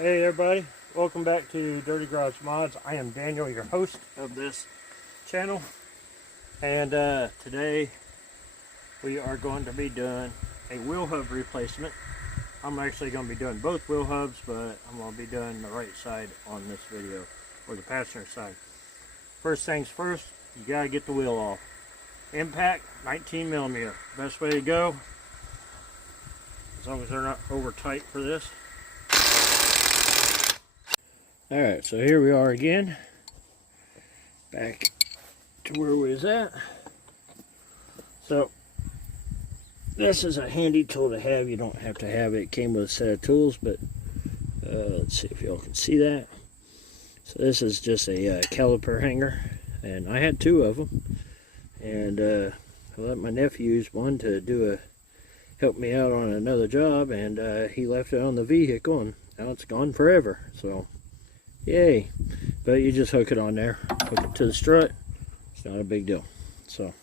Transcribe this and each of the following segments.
Hey everybody, welcome back to Dirty Garage Mods. I am Daniel, your host of this channel, and today we are going to be doing a wheel hub replacement. I'm actually going to be doing both wheel hubs, but I'm going to be doing the right side on this video, or the passenger side. First things first, you got to get the wheel off. Impact 19mm, best way to go, as long as they're not over tight for this. Alright, so here we are again, back to where we was at. So, this is a handy tool to have. You don't have to have it. It came with a set of tools, but let's see if y'all can see that. So this is just a caliper hanger, and I had two of them. And I let my nephew use one to help me out on another job, and he left it on the vehicle, and now it's gone forever. So, yay. But you just hook it on there, hook it to the strut. It's not a big deal. So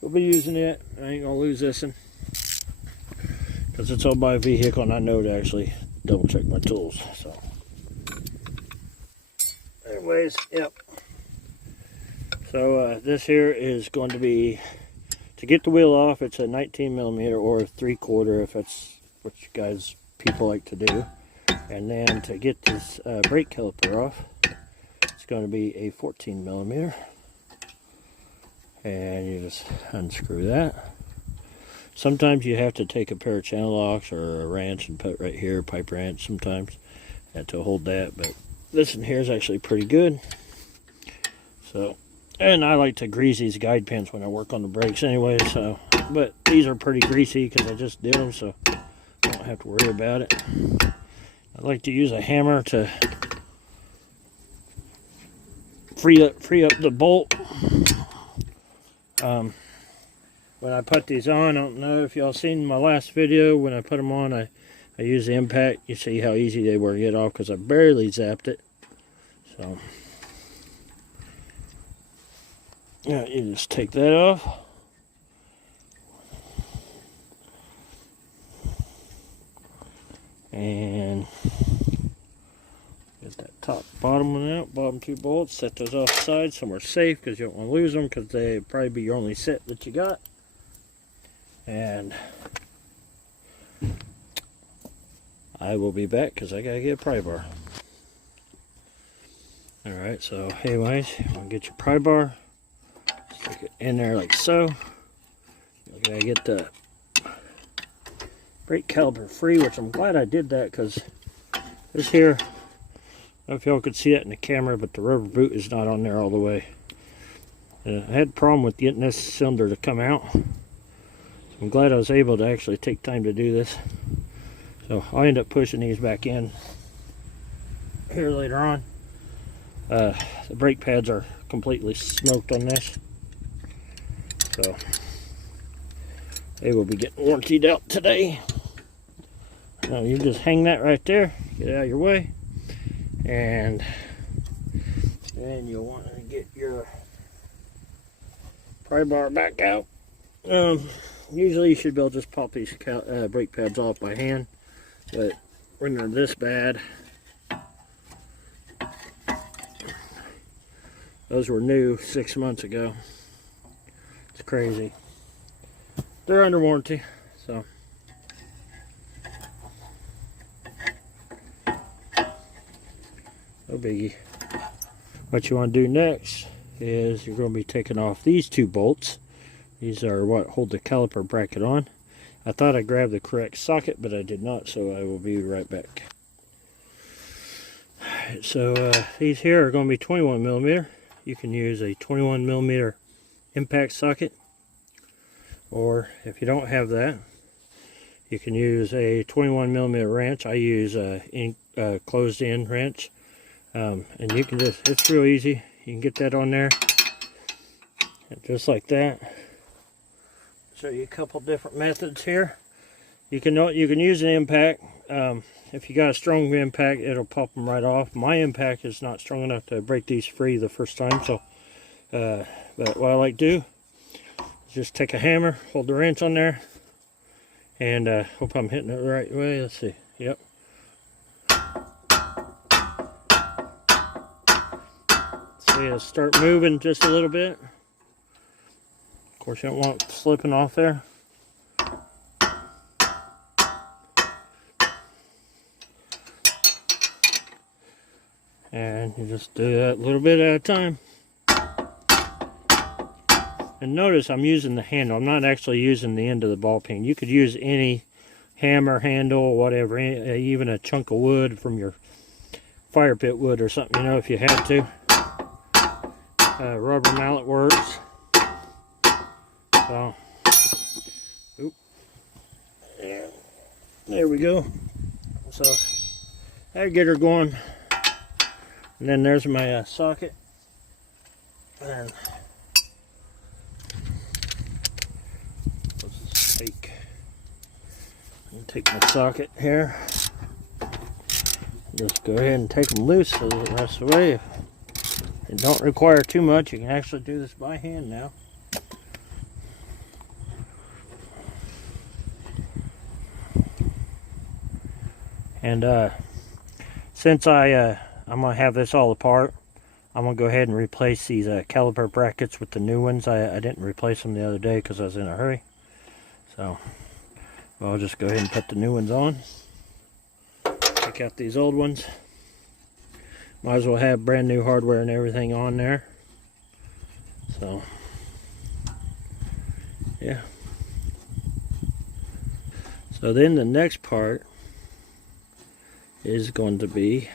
we'll be using it. I ain't gonna lose this one because it's on my vehicle, and I know to actually double check my tools. So anyways, yep. So this here is going to be, to get the wheel off, it's a 19mm or 3/4 if that's what you people like to do. And then to get this brake caliper off, it's going to be a 14mm. And you just unscrew that. Sometimes you have to take a pair of channel locks or a wrench and put right here, pipe wrench sometimes, to hold that. But this one here is actually pretty good. So, and I like to grease these guide pins when I work on the brakes anyway. So, but these are pretty greasy because I just did them, so I don't have to worry about it. I like to use a hammer to free up the bolt. When I put these on, I don't know if y'all seen my last video. When I put them on, I used the impact. You see how easy they were to get off because I barely zapped it. So yeah, you just take that off. And get that top bottom one out, bottom two bolts, set those off the side somewhere safe because you don't want to lose them because they probably be your only set that you got. And I will be back because I gotta get a pry bar. Alright, so anyways, you want to get your pry bar, stick it in there like so. You gotta get the brake caliper free, which I'm glad I did that because this here, I don't know if y'all could see that in the camera, but the rubber boot is not on there all the way. I had a problem with getting this cylinder to come out. So I'm glad I was able to actually take time to do this. So I'll end up pushing these back in here later on. The brake pads are completely smoked on this, so they will be getting warrantied out today. Now you just hang that right there, get it out of your way, and then you'll want to get your pry bar back out. Usually you should be able to just pop these brake pads off by hand, but when they're this bad, those were new 6 months ago. It's crazy. They're under warranty, so no biggie. What you want to do next is you're going to be taking off these two bolts. These are what hold the caliper bracket on. I thought I grabbed the correct socket, but I did not, so I will be right back. Alright, so these here are going to be 21mm. You can use a 21mm impact socket, or if you don't have that, you can use a 21mm wrench. I use a closed-in wrench, and you can just, it's real easy. You can get that on there, just like that. Show you a couple different methods here. You can use an impact. If you got a strong impact, it'll pop them right off. My impact is not strong enough to break these free the first time, so but what I like to do is just take a hammer, hold the wrench on there, and hope I'm hitting it the right way. Let's see. Yep. So you start moving just a little bit. Of course, you don't want it slipping off there. And you just do that a little bit at a time. And notice I'm using the handle. I'm not actually using the end of the ball peen. You could use any hammer handle or whatever, even a chunk of wood from your fire pit wood or something, you know, if you had to. Rubber mallet works. So, oop. Yeah, there we go. So, I get her going. And then there's my socket. And let's take my socket here. Just go ahead and take them loose so the rest of the way. It don't require too much. You can actually do this by hand now. And since I'm gonna have this all apart, I'm gonna go ahead and replace these caliper brackets with the new ones. I didn't replace them the other day because I was in a hurry. So I'll just go ahead and put the new ones on. Take out these old ones. Might as well have brand new hardware and everything on there. So yeah. So then the next part is going to be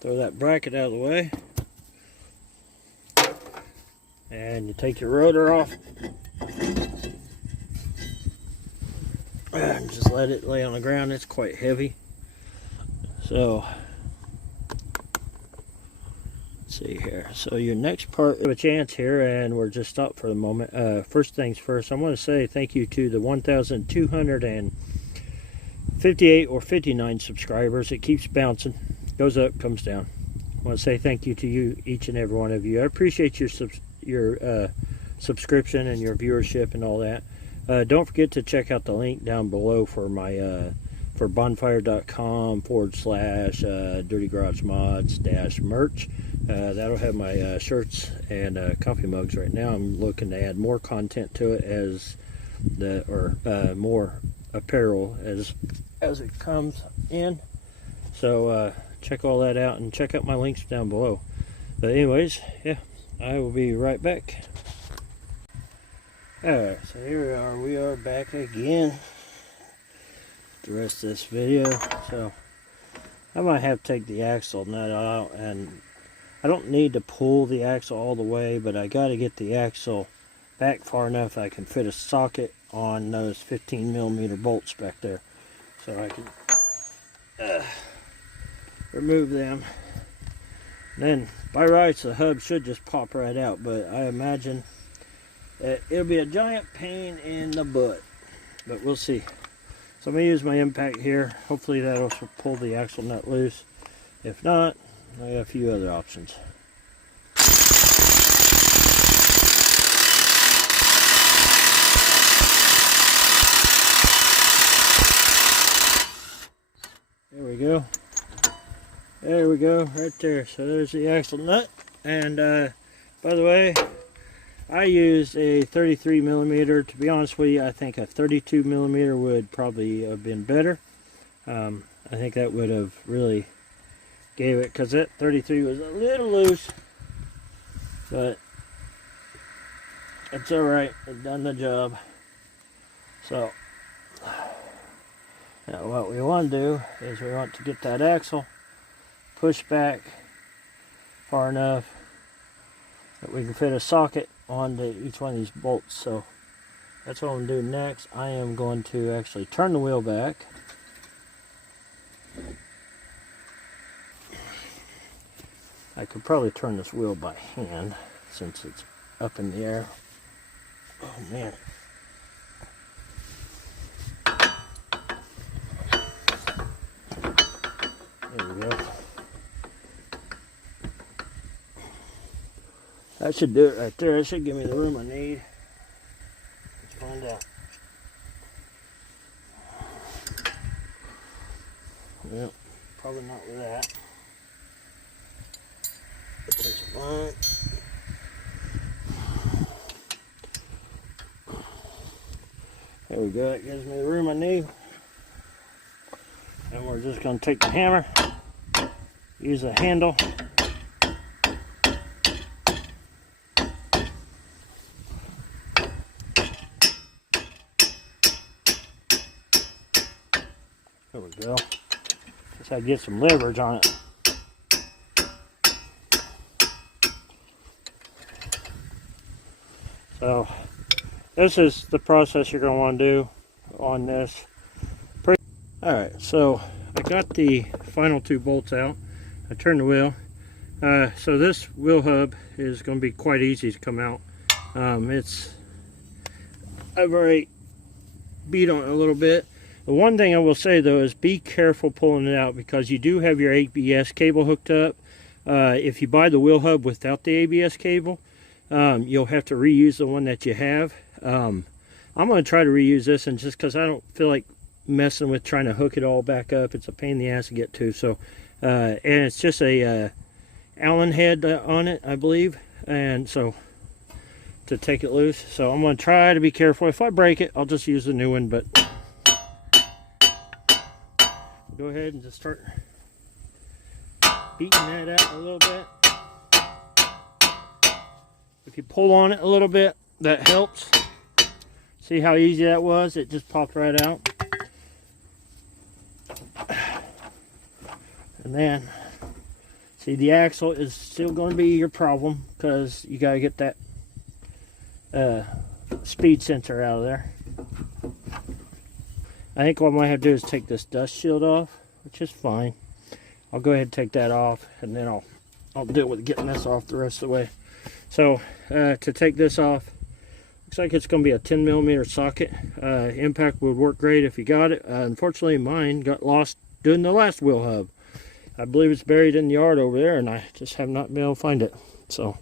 throw that bracket out of the way, and you take your rotor off and just let it lay on the ground. It's quite heavy. So let's see here. So your next part of a chance here, and we're just stopped for the moment. First things first, I want to say thank you to the 1,258 or 59 subscribers. It keeps bouncing, goes up, comes down. I want to say thank you to you, each and every one of you. I appreciate your subscription and your viewership and all that. Don't forget to check out the link down below for my for bonfire.com/dirtigaragemods-merch. That'll have my shirts and coffee mugs right now. I'm looking to add more content to it as more apparel as it comes in. So check all that out and check out my links down below. But anyways, yeah, I will be right back. Alright, so here we are back again. The rest of this video. So I might have to take the axle nut out, and I don't need to pull the axle all the way, but I got to get the axle back far enough I can fit a socket on those 15mm bolts back there, so I can remove them. And then by rights the hub should just pop right out, but I imagine it'll be a giant pain in the butt, but we'll see. So I'm going to use my impact here. Hopefully that'll pull the axle nut loose. If not, I got a few other options. There we go. There we go, right there. So there's the axle nut. And by the way, I used a 33mm. To be honest with you, I think a 32mm would probably have been better. I think that would have really gave it, because that 33 was a little loose, but it's alright, it done the job. So now what we want to do is we want to get that axle pushed back far enough that we can fit a socket onto each one of these bolts. So that's what I'm going to do next. I am going to actually turn the wheel back. I could probably turn this wheel by hand since it's up in the air. Oh man. There we go. That should do it right there. That should give me the room I need. Let's find out. Well, probably not with that. This is fine. There we go, that gives me the room I need. And we're just going to take the hammer, use the handle. There we go. Just had to get some leverage on it. So this is the process you're going to want to do on this. Alright, so I got the final 2 bolts out. I turned the wheel. So this wheel hub is going to be quite easy to come out. I've already beat on it a little bit. The one thing I will say though is be careful pulling it out, because you do have your ABS cable hooked up. If you buy the wheel hub without the ABS cable, you'll have to reuse the one that you have. I'm going to try to reuse this, and just because I don't feel like messing with trying to hook it all back up. It's a pain in the ass to get to. So and it's just a Allen head on it, I believe, and so to take it loose. So I'm going to try to be careful. If I break it, I'll just use the new one, but go ahead and just start beating that out a little bit. If you pull on it a little bit, that helps. See how easy that was? It just popped right out. And then, see, the axle is still going to be your problem, because you got to get that speed sensor out of there. I think what I might have to do is take this dust shield off, which is fine. I'll go ahead and take that off, and then I'll deal with getting this off the rest of the way. So to take this off, looks like it's going to be a 10mm socket. Impact would work great if you got it. Unfortunately, mine got lost doing the last wheel hub. I believe it's buried in the yard over there, and I just have not been able to find it. So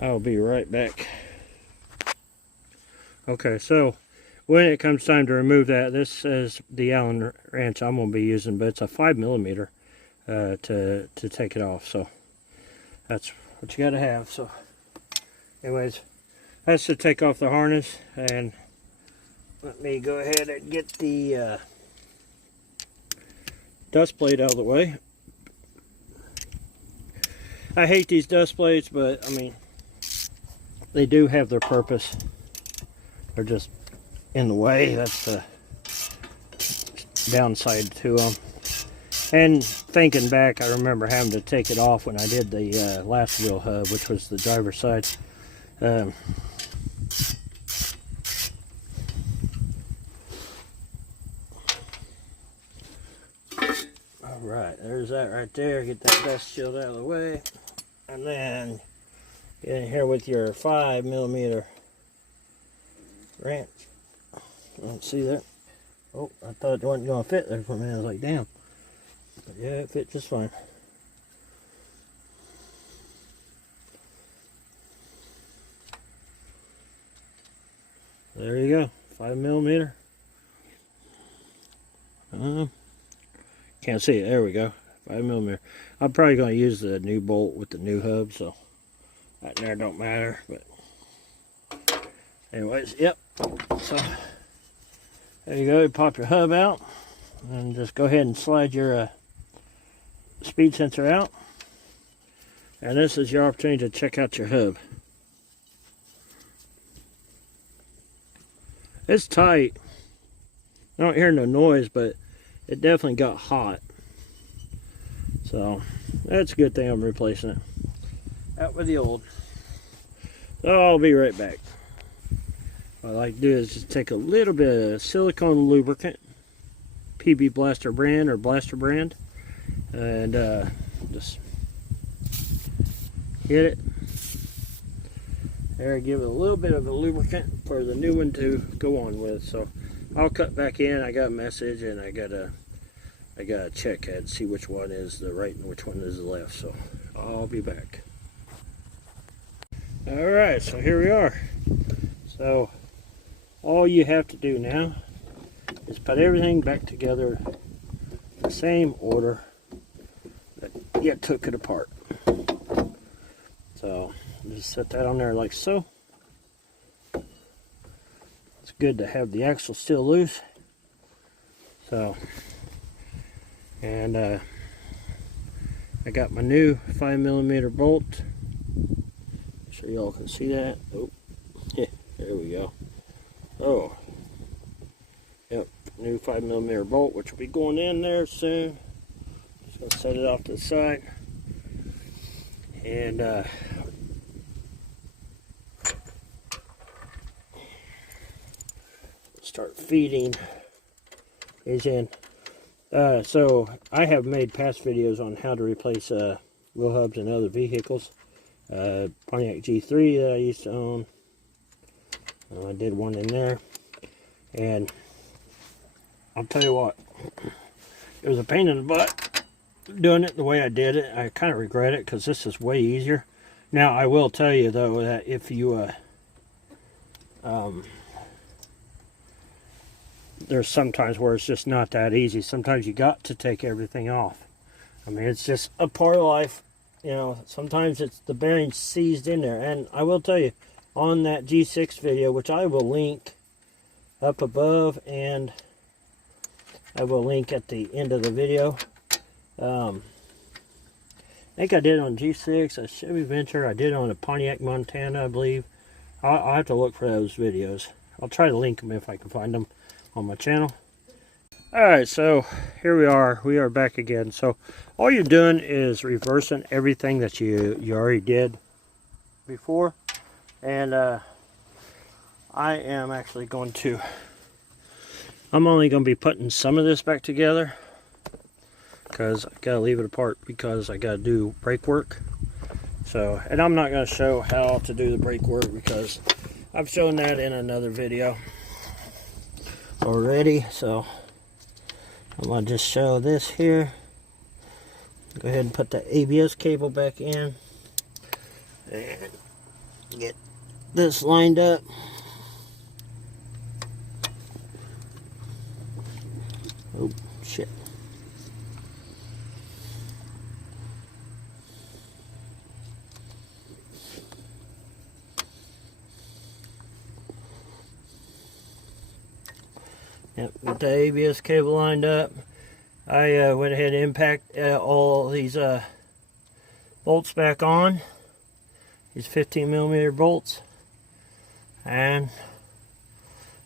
I'll be right back. Okay, so when it comes time to remove that, this is the Allen wrench I'm going to be using, but it's a 5mm to take it off. So that's what you got to have. So anyways, that's to take off the harness, and let me go ahead and get the dust plate out of the way. I hate these dust plates, but I mean, they do have their purpose. They're just in the way. That's the downside to them. And thinking back, I remember having to take it off when I did the last wheel hub, which was the driver's side. Alright, there's that right there. Get that dust shield out of the way. And then get in here with your 5mm wrench. Let's see that. Oh, I thought it wasn't going to fit there for a minute. I was like, damn. But yeah, it fit just fine. There you go, 5mm. Can't see it. There we go, 5mm. I'm probably going to use the new bolt with the new hub, so that there don't matter. But anyways, yep. So there you go. You pop your hub out, and just go ahead and slide your speed sensor out. And this is your opportunity to check out your hub. It's tight. I don't hear no noise, but it definitely got hot. So that's a good thing I'm replacing it. Out with the old. So I'll be right back. What I like to do is just take a little bit of silicone lubricant, PB Blaster brand or Blaster brand, and just hit it. There, give it a little bit of a lubricant for the new one to go on with. So I'll cut back in. I got a message, and I gotta check and see which one is the right and which one is the left. So I'll be back. Alright, so here we are. So all you have to do now is put everything back together in the same order that you took it apart. So just set that on there like so. It's good to have the axle still loose. So, and I got my new 5mm bolt. So y'all can see that. Oh, yeah, there we go. Oh, yep, new 5mm bolt, which will be going in there soon. Just gonna set it off to the side, and start feeding these in. So I have made past videos on how to replace wheel hubs in other vehicles. Pontiac G3 that I used to own. I did one in there, and I'll tell you what, it was a pain in the butt doing it the way I did it. I kind of regret it because this is way easier. Now I will tell you though that if you there's sometimes where it's just not that easy. Sometimes you got to take everything off. I mean, it's just a part of life. You know, sometimes it's the bearing's seized in there. And I will tell you, on that G6 video, which I will link up above, and I will link at the end of the video. I think I did on G6, a Chevy Venture. I did on a Pontiac Montana, I believe. I'll have to look for those videos. I'll try to link them if I can find them on my channel. Alright, so here we are back again. So all you're doing is reversing everything that you already did before, and I am actually going to, I'm only going to be putting some of this back together because I gotta leave it apart because I gotta do brake work. So, and I'm not going to show how to do the brake work because I've shown that in another video already. So I'm going to just show this here. Go ahead and put the ABS cable back in and get this lined up. Oh shit. Yep, with the ABS cable lined up, I went ahead and impact all these bolts back on. These 15mm bolts. And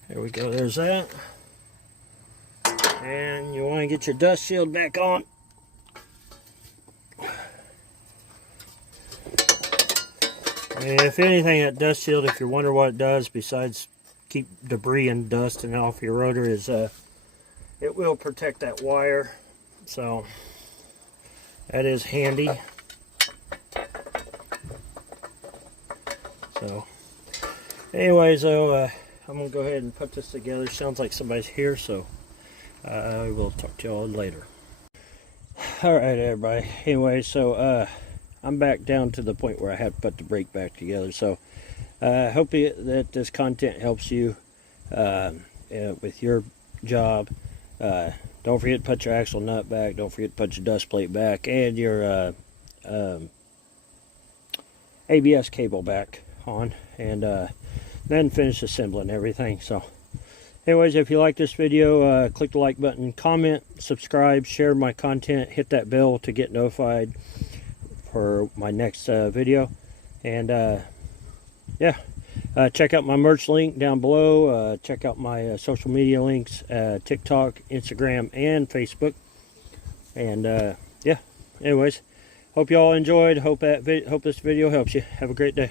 there we go, there's that. And you want to get your dust shield back on. And if anything, that dust shield, if you're wondering what it does besides keep debris and dust and off your rotor, is it will protect that wire, so that is handy. So anyways, though, I'm gonna go ahead and put this together. Sounds like somebody's here, so I will talk to y'all later. All right, everybody. Anyway, so I'm back down to the point where I have to put the brake back together. So I hope that this content helps you with your job. Don't forget to put your axle nut back. Don't forget to put your dust plate back and your ABS cable back on, and then finish assembling everything. So anyways, if you like this video, click the like button, comment, subscribe, share my content, hit that bell to get notified for my next video. And yeah, check out my merch link down below. Check out my social media links, TikTok, Instagram, and Facebook. And yeah, anyways, hope you all enjoyed. Hope this video helps you. Have a great day.